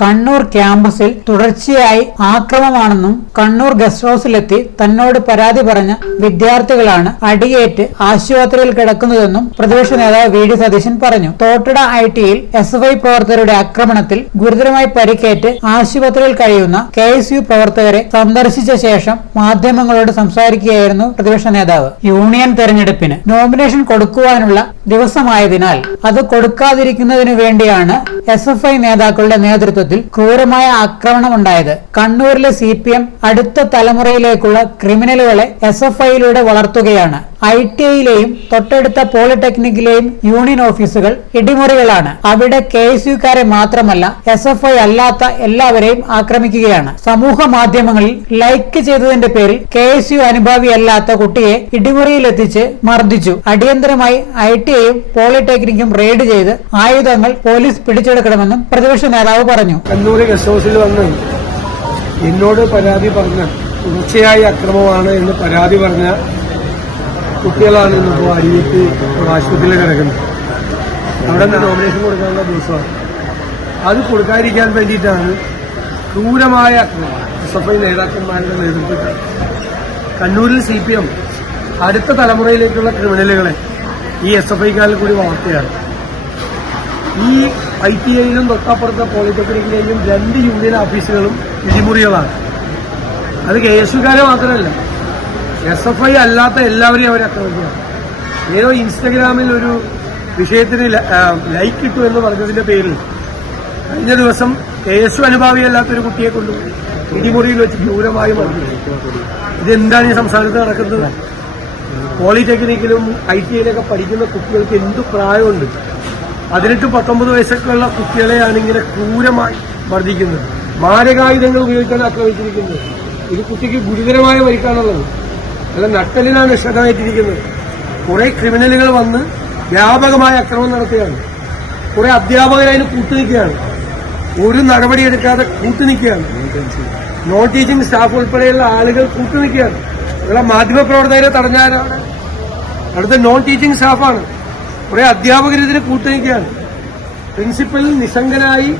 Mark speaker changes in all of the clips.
Speaker 1: കണ്ണൂർ ക്യാമ്പസിൽ തുടർച്ചയായി ആക്രമമാണെന്നും കണ്ണൂർ ഗസ്റ്റ് ഹൌസിലെത്തി തന്നോട് പരാതി പറഞ്ഞ വിദ്യാർത്ഥികളാണ് അടിയേറ്റ് ആശുപത്രിയിൽ കിടക്കുന്നതെന്നും പ്രതിപക്ഷ നേതാവ് വി ഡി സതീശൻ പറഞ്ഞു. തോട്ടട ഐ ടിയിൽ എസ് ഐ പ്രവർത്തകരുടെ ആക്രമണത്തിൽ ഗുരുതരമായി പരിക്കേറ്റ് ആശുപത്രിയിൽ കഴിയുന്ന കെ എസ് യു പ്രവർത്തകരെ സന്ദർശിച്ച ശേഷം മാധ്യമങ്ങളോട് സംസാരിക്കുകയായിരുന്നു പ്രതിപക്ഷ നേതാവ്. യൂണിയൻ തെരഞ്ഞെടുപ്പിന് നോമിനേഷൻ കൊടുക്കുവാനുള്ള ദിവസമായതിനാൽ അത് കൊടുക്കാതിരിക്കുന്നതിനു വേണ്ടിയാണ് എസ് നേതാക്കളുടെ നേതൃത്വത്തിൽ ക്രൂരമായ ആക്രമണം ഉണ്ടായത് കണ്ണൂരിലെ സി പി എം അടുത്ത തലമുറയിലേക്കുള്ള ക്രിമിനലുകളെ എസ് എഫ് ഐയിലൂടെ വളർത്തുകയാണ്. ഐ ടി ഐയിലെയും തൊട്ടടുത്ത പോളിടെക്നിക്കിലെയും യൂണിയൻ ഓഫീസുകൾ ഇടിമുറികളാണ്. അവിടെ കെ എസ് യുക്കാരെ മാത്രമല്ല എസ് എഫ് ഐ അല്ലാത്ത എല്ലാവരെയും ആക്രമിക്കുകയാണ്. സമൂഹ മാധ്യമങ്ങളിൽ ലൈക്ക് ചെയ്തതിന്റെ പേരിൽ കെ എസ് യു അനുഭാവിയല്ലാത്ത കുട്ടിയെ ഇടിമുറിയിലെത്തിച്ച് മർദ്ദിച്ചു. അടിയന്തരമായി ഐ ടി ഐയും പോളിടെക്നിക്കും റെയ്ഡ് ചെയ്ത് ആയുധങ്ങൾ പോലീസ് പിടിച്ചെടുക്കണമെന്നും പ്രതിപക്ഷ നേതാവ് പറഞ്ഞു.
Speaker 2: കണ്ണൂർ ഗസ്റ്റ് ഹൗസിൽ വന്ന് എന്നോട് പരാതി പറഞ്ഞ തുടർച്ചയായ അക്രമമാണ് എന്ന് പരാതി പറഞ്ഞ കുട്ടികളാണ് ഇന്നിപ്പോൾ അടിയേറ്റ് ആശുപത്രിയിൽ കിടക്കുന്നത്. അവിടെ നിന്ന് നോമിനേഷൻ കൊടുക്കാനുള്ള ദിവസമാണ്. അത് കൊടുക്കാതിരിക്കാൻ വേണ്ടിയിട്ടാണ് ക്രൂരമായ അക്രമം. എസ് എഫ് ഐ നേതാക്കന്മാരുടെ നേതൃത്വത്തിൽ. കണ്ണൂരിൽ സി പി എം അടുത്ത തലമുറയിലേക്കുള്ള ക്രിമിനലുകളെ ഈ എസ് എഫ് ഐക്കാരിൽ കൂടി വളർത്തുകയാണ്. ഈ ഐ ടി ഐയിലും തൊട്ടപ്പുറത്തെ പോളിടെക്നിക്കിലെയും രണ്ട് യൂണിയൻ ഓഫീസുകളും ഇടിമുറികളാണ്. അത് കെ എസ് യുക്കാരെ മാത്രമല്ല എസ് എഫ് ഐ അല്ലാത്ത എല്ലാവരെയും അവരെ ആക്രമിക്കുകയാണ്. ഏതോ ഇൻസ്റ്റഗ്രാമിൽ ഒരു വിഷയത്തിന് ലൈക്ക് ഇട്ടു എന്ന് പറഞ്ഞതിന്റെ പേരിൽ കഴിഞ്ഞ ദിവസം കെ എസ് യു അനുഭാവിയല്ലാത്തൊരു കുട്ടിയെ കൊണ്ട് ഇടിമുറിയിൽ വെച്ച് ക്രൂരമായി മർദ്ദിച്ചു. ഇതെന്താണ് ഈ സംസ്ഥാനത്ത് നടക്കുന്നത്? പോളിടെക്നിക്കിലും ഐ ടി ഐയിലൊക്കെ പഠിക്കുന്ന കുട്ടികൾക്ക് എന്ത് പ്രായമുണ്ട്? പതിനെട്ട് പത്തൊമ്പത് വയസ്സൊക്കെയുള്ള കുട്ടികളെയാണ് ഇങ്ങനെ ക്രൂരമായി മർദ്ദിക്കുന്നത്. മാരകായുധങ്ങൾ ഉപയോഗിച്ചാണ് ആക്രമിച്ചിരിക്കുന്നത്. ഇത് കുട്ടിക്ക് ഗുരുതരമായ പരിക്കാണുള്ളത്. അല്ല നട്ടലിനാണ് ശ്രദ്ധമായിട്ടിരിക്കുന്നത് കുറെ ക്രിമിനലുകൾ വന്ന് വ്യാപകമായ അക്രമം നടത്തുകയാണ്. കുറെ അധ്യാപകരതിന് കൂട്ടുനിൽക്കുകയാണ്. ഒരു നടപടിയെടുക്കാതെ കൂട്ടുനിൽക്കുകയാണ്. നോൺ ടീച്ചിങ് സ്റ്റാഫ് ഉൾപ്പെടെയുള്ള ആളുകൾ കൂട്ടുനിൽക്കുകയാണ്. ഇവിടെ മാധ്യമപ്രവർത്തകരെ തടഞ്ഞാലാണ് അടുത്ത നോൺ ടീച്ചിങ് സ്റ്റാഫാണ്. കുറെ അധ്യാപകർ ഇതിന് കൂട്ടുനിൽക്കുകയാണ്. പ്രിൻസിപ്പൽ നിസ്സംഗനായി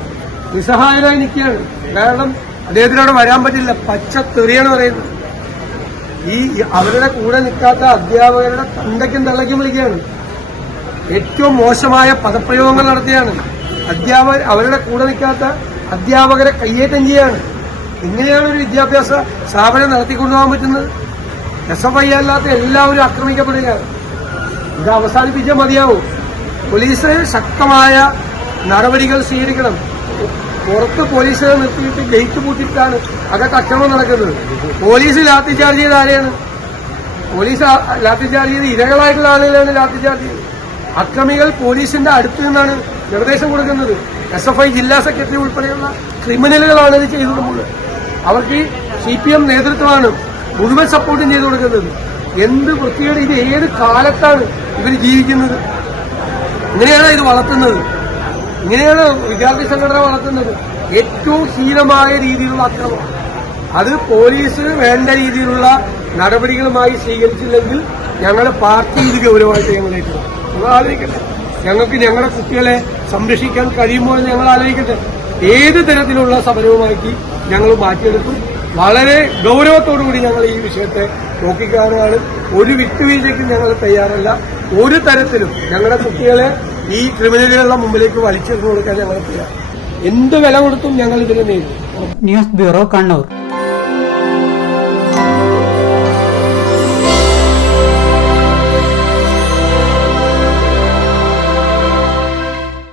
Speaker 2: നിസ്സഹായനായി നിൽക്കുകയാണ്. കാരണം അദ്ദേഹത്തിനോട് വരാൻ പറ്റില്ല. പച്ച തെറിയാണ് പറയുന്നത്. ഈ അവരുടെ കൂടെ നിൽക്കാത്ത അധ്യാപകരുടെ തണ്ടയ്ക്കും തള്ളയ്ക്കും വിളിക്കുകയാണ്. ഏറ്റവും മോശമായ പദപ്രയോഗങ്ങൾ നടത്തിയാണ്. അധ്യാപകർ അവരുടെ കൂടെ നിൽക്കാത്ത അധ്യാപകരെ കയ്യേറ്റം ചെയ്യാണ്. എങ്ങനെയാണ് ഒരു വിദ്യാഭ്യാസ സ്ഥാപനം നടത്തിക്കൊണ്ടുപോകാൻ പറ്റുന്നത്. എസ് എഫ് ഐ അല്ലാത്ത എല്ലാവരും ആക്രമിക്കപ്പെടുകയാണ്. ഇത് അവസാനിപ്പിച്ചേ മതിയാവും. പോലീസ് ശക്തമായ നടപടികൾ സ്വീകരിക്കണം. പുറത്ത് പോലീസിനെ നിർത്തിയിട്ട് ഗേറ്റ് പൂട്ടിയിട്ടാണ് അതൊക്കെ അക്രമം നടക്കുന്നത്. പോലീസ് ലാത്തി ചാർജ് ചെയ്ത ആരെയാണ്? പോലീസ് ലാത്തി ചാർജ് ചെയ്ത് ഇരകളായിട്ടുള്ള ആളുകളാണ് ലാത്തി ചാർജ് ചെയ്തത്. അക്രമികൾ പോലീസിന്റെ അടുത്ത് നിന്നാണ് നിർദ്ദേശം കൊടുക്കുന്നത്. എസ് എഫ് ഐ ജില്ലാ സെക്രട്ടറി ഉൾപ്പെടെയുള്ള ക്രിമിനലുകളാണ് ഇത് ചെയ്തു കൊടുക്കുന്നത് അവർക്ക് സി പി എം നേതൃത്വമാണ് മുഴുവൻ സപ്പോർട്ടും ചെയ്തു കൊടുക്കുന്നത്. എന്ത് വൃത്തിയുടെ ഇത് ഏത് കാലത്താണ് ഇവർ ജീവിക്കുന്നത്? ഇങ്ങനെയാണ് ഇത് വളർത്തുന്നത്? ഇങ്ങനെയാണ് വിദ്യാർത്ഥി സംഘടന വളർത്തുന്നത്? ഏറ്റവും ഹീനമായ രീതിയിലുള്ള അക്രമം. അത് പോലീസ് വേണ്ട രീതിയിലുള്ള നടപടികളുമായി സ്വീകരിച്ചില്ലെങ്കിൽ ഞങ്ങൾ പാർട്ടി ഇത് ഗൗരവമായിട്ട് ഞങ്ങൾ ഏറ്റെടുക്കും. ആലോചിക്കട്ടെ. ഞങ്ങൾക്ക് ഞങ്ങളുടെ കുട്ടികളെ സംരക്ഷിക്കാൻ കഴിയുമോ എന്ന് ഞങ്ങൾ ആലോചിക്കട്ടെ. ഏത് തരത്തിലുള്ള സമരവുമാക്കി ഞങ്ങൾ മാറ്റിയെടുക്കും. വളരെ ഗൗരവത്തോടുകൂടി ഞങ്ങൾ ഈ വിഷയത്തെ നോക്കിക്കാണുകയാണ്. ഒരു വിട്ടുവീഴ്ചയ്ക്കും ഞങ്ങൾ തയ്യാറല്ല. ഒരു തരത്തിലും ഞങ്ങളുടെ കുട്ടികളെ ഈ ക്രിമിനലുകളുടെ മുമ്പിലേക്ക് വലിച്ചെറിഞ്ഞു കൊടുക്കാൻ ഞങ്ങൾ എന്ത് വില കൊടുത്തും ഞങ്ങൾ ഇതിനെ നേരിടും.
Speaker 1: News bureau Kannur.